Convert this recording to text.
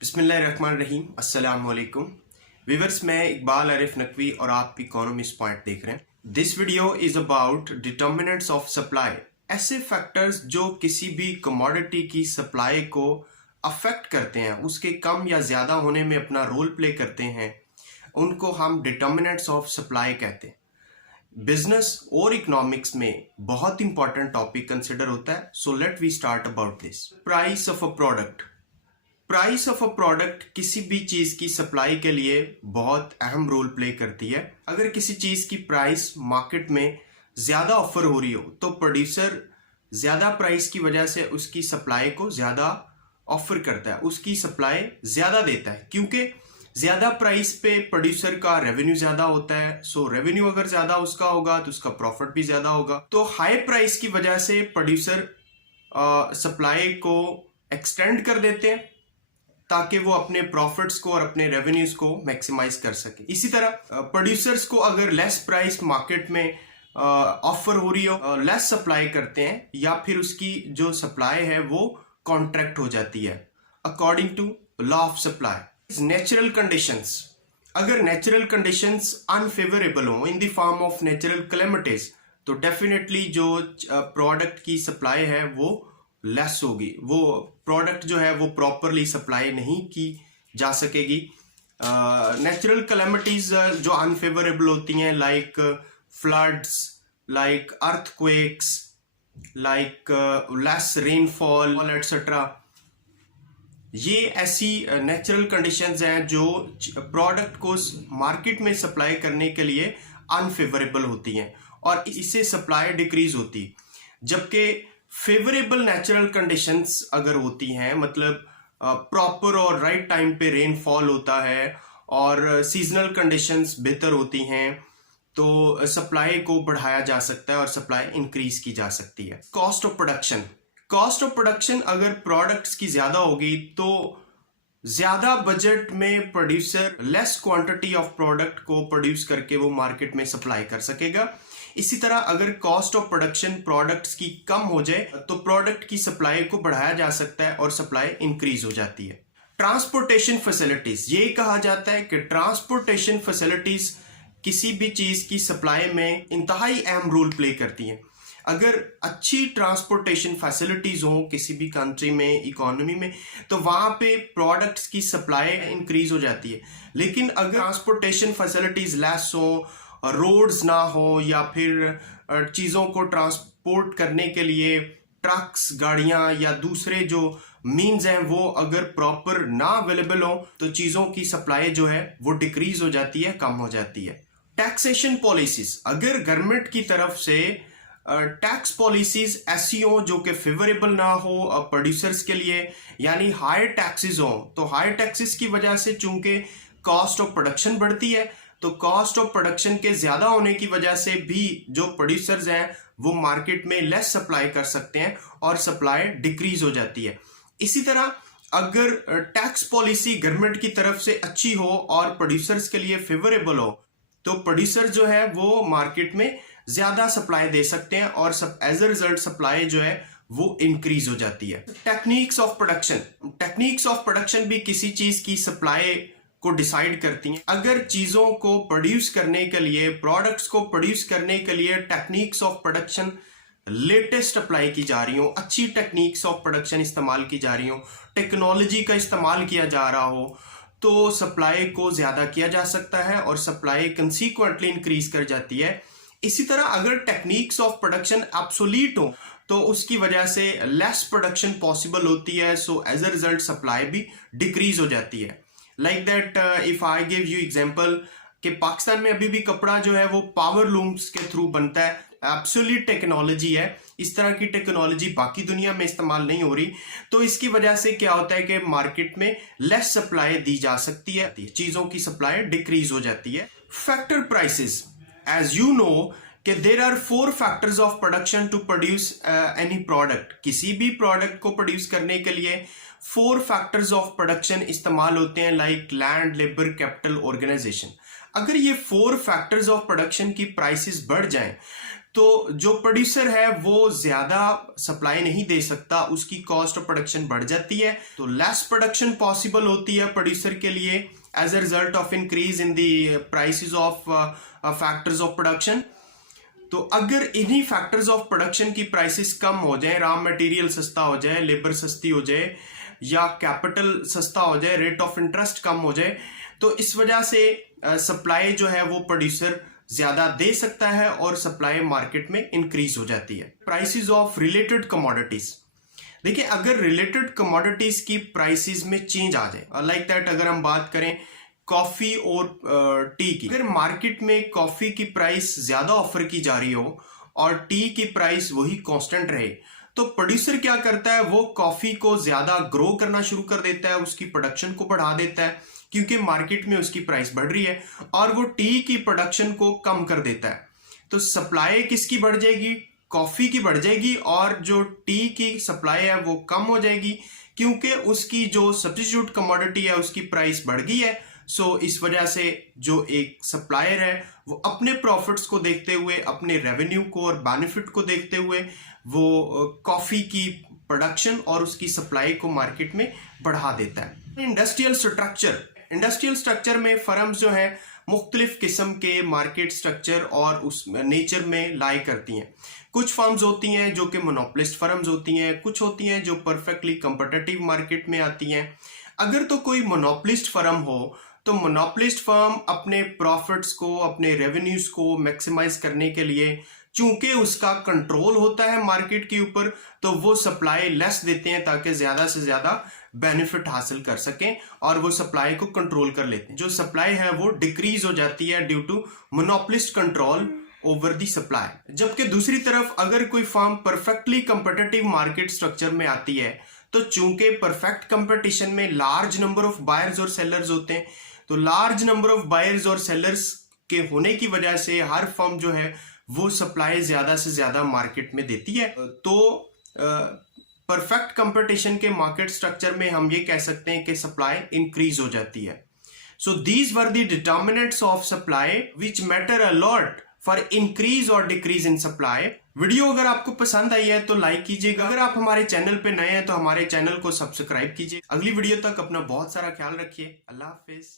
बिस्मिल्लाहिर्रहमानिर्रहीम अस्सलाम वालेकुम व्यूअर्स, मैं इकबाल आरिफ नकवी और आप इकोनॉमिस्ट पॉइंट देख रहे हैं। This video is about determinants of supply. ऐसे फैक्टर्स जो किसी भी कमोडिटी की सप्लाई को अफेक्ट करते हैं, उसके कम या ज़्यादा होने में अपना रोल प्ले करते हैं, उनको हम डिटर्मिनेंट्स ऑफ सप्लाई कहते हैं। बिजनेस और इकोनॉमिक्स में बहुत इंपॉर्टेंट टॉपिक कंसिडर होता है। So let we start about this. Price of a product. Price of a product किसी भी चीज़ की सप्लाई के लिए बहुत अहम रोल प्ले करती है। अगर किसी चीज़ की प्राइस मार्केट में ज़्यादा ऑफर हो रही हो तो प्रोड्यूसर ज़्यादा प्राइस की वजह से उसकी सप्लाई को ज़्यादा ऑफर करता है, उसकी सप्लाई ज़्यादा देता है, क्योंकि ज़्यादा प्राइस पे प्रोड्यूसर का रेवेन्यू ज़्यादा होता है। सो रेवेन्यू अगर ज़्यादा उसका होगा तो उसका प्रॉफिट भी ज़्यादा होगा। तो हाई प्राइस की वजह से प्रोड्यूसर सप्लाई को एक्सटेंड कर देते हैं ताकि वो अपने प्रॉफिट्स को और अपने रेवेन्यूज को मैक्सिमाइज कर सके। इसी तरह प्रोड्यूसर्स को अगर लेस प्राइस मार्केट में ऑफर हो रही हो, लेस सप्लाई करते हैं या फिर उसकी जो सप्लाई है वो कॉन्ट्रैक्ट हो जाती है according to law of supply. Natural conditions. अगर नेचुरल कंडीशंस अनफेवरेबल हो in the form of natural calamities तो डेफिनेटली जो प्रोडक्ट की सप्लाई है वो लेस होगी, वो प्रोडक्ट जो है वो प्रॉपरली सप्लाई नहीं की जा सकेगी। नेचुरल कैलेमिटीज जो अनफेवरेबल होती हैं, like floods, like earthquakes, like less rainfall etcetera, ये ऐसी नेचुरल कंडीशंस हैं जो प्रोडक्ट को मार्केट में सप्लाई करने के लिए अनफेवरेबल होती हैं और इससे सप्लाई डिक्रीज होती। जबकि फेवरेबल नेचुरल कंडीशंस अगर होती हैं, मतलब प्रॉपर और राइट टाइम पे रेनफॉल होता है और सीजनल कंडीशंस बेहतर होती हैं, तो सप्लाई को बढ़ाया जा सकता है और सप्लाई इंक्रीज की जा सकती है। Cost of production. Cost of production अगर प्रोडक्ट्स की ज़्यादा होगी तो ज़्यादा बजट में producer less quantity of product को प्रोड्यूस करके वो मार्केट में सप्लाई कर सकेगा। इसी तरह अगर कॉस्ट ऑफ प्रोडक्शन प्रोडक्ट्स की कम हो जाए तो प्रोडक्ट की सप्लाई को बढ़ाया जा सकता है और सप्लाई इंक्रीज हो जाती है। Transportation facilities. ये कहा जाता है कि ट्रांसपोर्टेशन फैसिलिटीज किसी भी चीज की सप्लाई में इंतहाई अहम रोल प्ले करती हैं। अगर अच्छी ट्रांसपोर्टेशन फैसिलिटीज हो किसी भी कंट्री में, इकोनॉमी में, तो वहां पे प्रोडक्ट्स की सप्लाई इंक्रीज हो जाती है। लेकिन अगर ट्रांसपोर्टेशन फैसिलिटीज लेस हो, रोड्स ना हो या फिर चीज़ों को ट्रांसपोर्ट करने के लिए ट्रक्स, गाड़ियां या दूसरे जो मीन्स हैं वो अगर प्रॉपर ना अवेलेबल हो तो चीज़ों की सप्लाई जो है वो डिक्रीज हो जाती है, कम हो जाती है। Taxation policies. अगर गवर्नमेंट की तरफ से टैक्स पॉलिसीज ऐसी हो जो कि फेवरेबल ना हो प्रोड्यूसर्स के लिए, यानी हाई टैक्सेस हो, तो हाई टैक्सेस की वजह से चूंकि कॉस्ट ऑफ प्रोडक्शन बढ़ती है, तो कॉस्ट ऑफ प्रोडक्शन के ज्यादा होने की वजह से भी जो प्रोड्यूसर्स हैं वो मार्केट में लेस सप्लाई कर सकते हैं और सप्लाई डिक्रीज हो जाती है। इसी तरह अगर टैक्स पॉलिसी गवर्नमेंट की तरफ से अच्छी हो और प्रोड्यूसर्स के लिए फेवरेबल हो तो प्रोड्यूसर जो है वो मार्केट में ज्यादा सप्लाई दे सकते हैं और एज अ रिजल्ट सप्लाई जो है वो इंक्रीज हो जाती है। Techniques of production. Techniques of production भी किसी चीज की सप्लाई को डिसाइड करती हैं। अगर चीजों को प्रोड्यूस करने के लिए, प्रोडक्ट्स को प्रोड्यूस करने के लिए techniques of production latest apply की जा रही हो, अच्छी टेक्निक्स ऑफ प्रोडक्शन इस्तेमाल की जा रही हो, टेक्नोलॉजी का इस्तेमाल किया जा रहा हो, तो सप्लाई को ज्यादा किया जा सकता है और सप्लाई कंसीक्वेंटली इंक्रीज कर जाती है। इसी तरह अगर टेक्निक्स ऑफ प्रोडक्शन एब्सोल्यूट हो तो उसकी वजह से लेस प्रोडक्शन पॉसिबल होती है, so as a result supply भी डिक्रीज हो जाती है। Like that if I give you example कि पाकिस्तान में अभी भी कपड़ा जो है वो पावर लूम्स के थ्रू बनता है, एब्सोल्यूट टेक्नोलॉजी है। इस तरह की टेक्नोलॉजी बाकी दुनिया में इस्तेमाल नहीं हो रही, तो इसकी वजह से क्या होता है कि मार्केट में लेस सप्लाई दी जा सकती है, चीजों की सप्लाई डिक्रीज हो जाती है। Factor prices. As you know कि there are 4 factors of production to produce any product. किसी भी प्रोडक्ट को प्रोड्यूस करने के लिए 4 फैक्टर्स ऑफ प्रोडक्शन इस्तेमाल होते हैं, like land, labour, capital, organisation. अगर ये 4 फैक्टर्स ऑफ प्रोडक्शन की प्राइसेस बढ़ जाएं तो जो प्रोड्यूसर है वो ज्यादा सप्लाई नहीं दे सकता, उसकी कॉस्ट ऑफ प्रोडक्शन बढ़ जाती है, तो लेस प्रोडक्शन पॉसिबल होती है प्रोड्यूसर के लिए as a result of increase in the prices of factors of production. तो अगर इन्हीं फैक्टर्स ऑफ प्रोडक्शन की प्राइसेस कम हो जाए, रॉ मटेरियल सस्ता हो जाए, लेबर सस्ती हो जाए या कैपिटल सस्ता हो जाए, रेट ऑफ इंटरेस्ट कम हो जाए, तो इस वजह से सप्लाई जो है वो प्रोड्यूसर ज्यादा दे सकता है और सप्लाई मार्केट में इंक्रीज हो जाती है। प्राइसेस ऑफ रिलेटेड कमोडिटीज, देखिए अगर रिलेटेड कमोडिटीज की प्राइसेस में चेंज आ जाए, लाइक दैट अगर हम बात करें कॉफी और टी की, अगर मार्केट में कॉफी की प्राइस ज्यादा ऑफर की जा रही हो और टी की प्राइस वही कांस्टेंट रहे, तो प्रोड्यूसर क्या करता है, वो कॉफी को ज्यादा ग्रो करना शुरू कर देता है, उसकी प्रोडक्शन को बढ़ा देता है क्योंकि मार्केट में उसकी प्राइस बढ़ रही है, और वो टी की प्रोडक्शन को कम कर देता है। तो सप्लाई किसकी बढ़ जाएगी, कॉफी की बढ़ जाएगी, और जो टी की सप्लाई है वो कम हो जाएगी क्योंकि उसकी जो सब्स्टिट्यूट कमोडिटी है उसकी प्राइस बढ़ गई है। सो इस वजह से जो एक सप्लायर है वो अपने प्रॉफिट्स को देखते हुए, अपने रेवेन्यू को और बेनिफिट को देखते हुए वो कॉफी की प्रोडक्शन और उसकी सप्लाई को मार्केट में बढ़ा देता है। इंडस्ट्रियल स्ट्रक्चर, इंडस्ट्रियल स्ट्रक्चर में फर्म्स जो है मुख्तलिफ किस्म के मार्केट स्ट्रक्चर और उस नेचर में लाई करती हैं। कुछ फर्म्स होती हैं जो कि मोनोपोलिस्ट फर्म्स होती हैं, कुछ होती हैं जो परफेक्टली कंपिटिटिव मार्केट में आती हैं। अगर तो कोई मोनोपोलिस्ट फर्म हो तो मोनोपोलिस्ट फर्म अपने प्रॉफिट्स को, अपने रेवेन्यूज को मैक्सिमाइज करने के लिए, चूंकि उसका कंट्रोल होता है मार्केट के ऊपर, तो वो सप्लाई लेस देते हैं ताकि ज्यादा से ज्यादा बेनिफिट हासिल कर सकें और वो सप्लाई को कंट्रोल कर लेते हैं। जो सप्लाई है वो डिक्रीज हो जाती है due to monopolist control over the supply. जबकि दूसरी तरफ अगर कोई firm perfectly competitive market structure में आती है, तो चूंकि परफेक्ट कंपटीशन में लार्ज नंबर ऑफ बायर्स और सेलर्स होते हैं, तो लार्ज नंबर ऑफ बायर्स और सेलर्स के होने की वजह से हर फर्म जो है वो सप्लाई ज्यादा से ज्यादा मार्केट में देती है। तो परफेक्ट कंपटीशन के मार्केट स्ट्रक्चर में हम ये कह सकते हैं कि सप्लाई इंक्रीज हो जाती है। So these were the determinants of supply which matter a lot for increase और डिक्रीज इन सप्लाई। वीडियो अगर आपको पसंद आई है तो लाइक कीजिएगा, अगर आप हमारे चैनल पे नए हैं तो हमारे चैनल को सब्सक्राइब कीजिए। अगली वीडियो तक अपना बहुत सारा ख्याल रखिए। अल्लाह हाफिज।